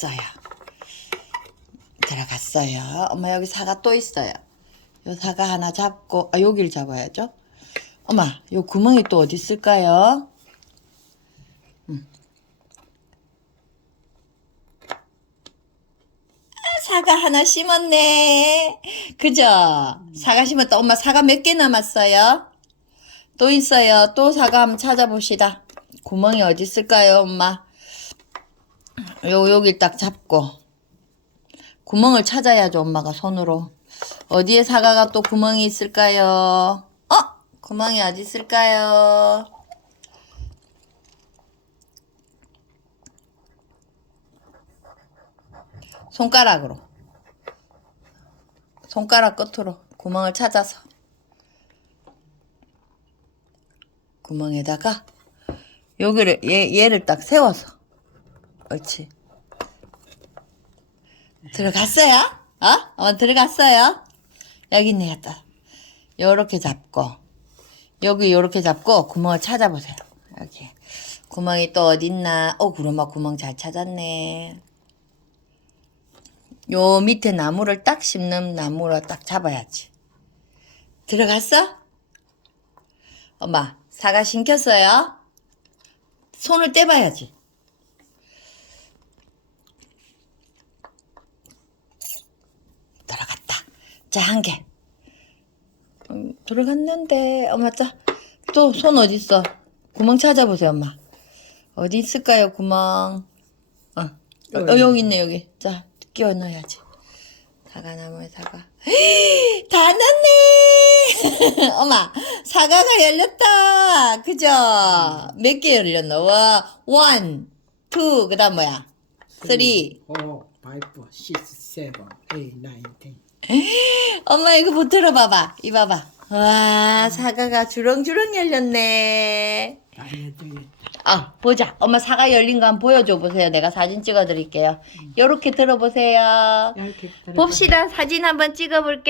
들어갔어요. 들어갔어요. 엄마 여기 사과 또 있어요. 요 사과 하나 잡고 아 여기를 잡아야죠. 엄마 요 구멍이 또 어디 있을까요? 음. 아, 사과 하나 심었네. 그죠? 사과 심었다. 엄마 사과 몇 개 남았어요? 또 있어요. 또 사과 한번 찾아봅시다. 구멍이 어디 있을까요, 엄마? 요, 여기 딱 잡고. 구멍을 찾아야죠, 엄마가 손으로. 어디에 사과가 또 구멍이 있을까요? 어? 구멍이 어디 있을까요? 손가락으로. 손가락 끝으로 구멍을 찾아서. 구멍에다가 여기를 얘, 얘를 딱 세워서 옳지 들어갔어요? 어? 어 들어갔어요? 여기 있네요 또 요렇게 잡고 여기 요렇게 잡고 구멍을 찾아보세요 여기 구멍이 또 어딨나 어 구름아 구멍 잘 찾았네 요 밑에 나무를 딱 심는 나무로 딱 잡아야지 들어갔어? 엄마, 사과 신켰어요? 손을 떼봐야지. 자, 한 개. 음, 들어갔는데, 어, 엄마, 자, 또 손 어디 있어? 구멍 찾아보세요, 엄마. 어디 있을까요, 구멍? 어, 어 여기 있네, 여기. 자, 끼워 넣어야지. 사과나무에 사과. 다 났네! 엄마, 사과가 열렸다! 그죠? 음. 몇개 열렸나? 와, 원, 투, 그 다음 뭐야? 쓰리, 오. 5, 6, 7, 8, 9, 10. 엄마 이거 보틀어 봐봐. 이 봐봐. 와 사과가 주렁주렁 열렸네. 아 보자. 엄마 사과 열린 거 한번 보여줘 보세요. 내가 사진 찍어드릴게요. 요렇게 들어보세요. 봅시다. 사진 한번 찍어 볼게요.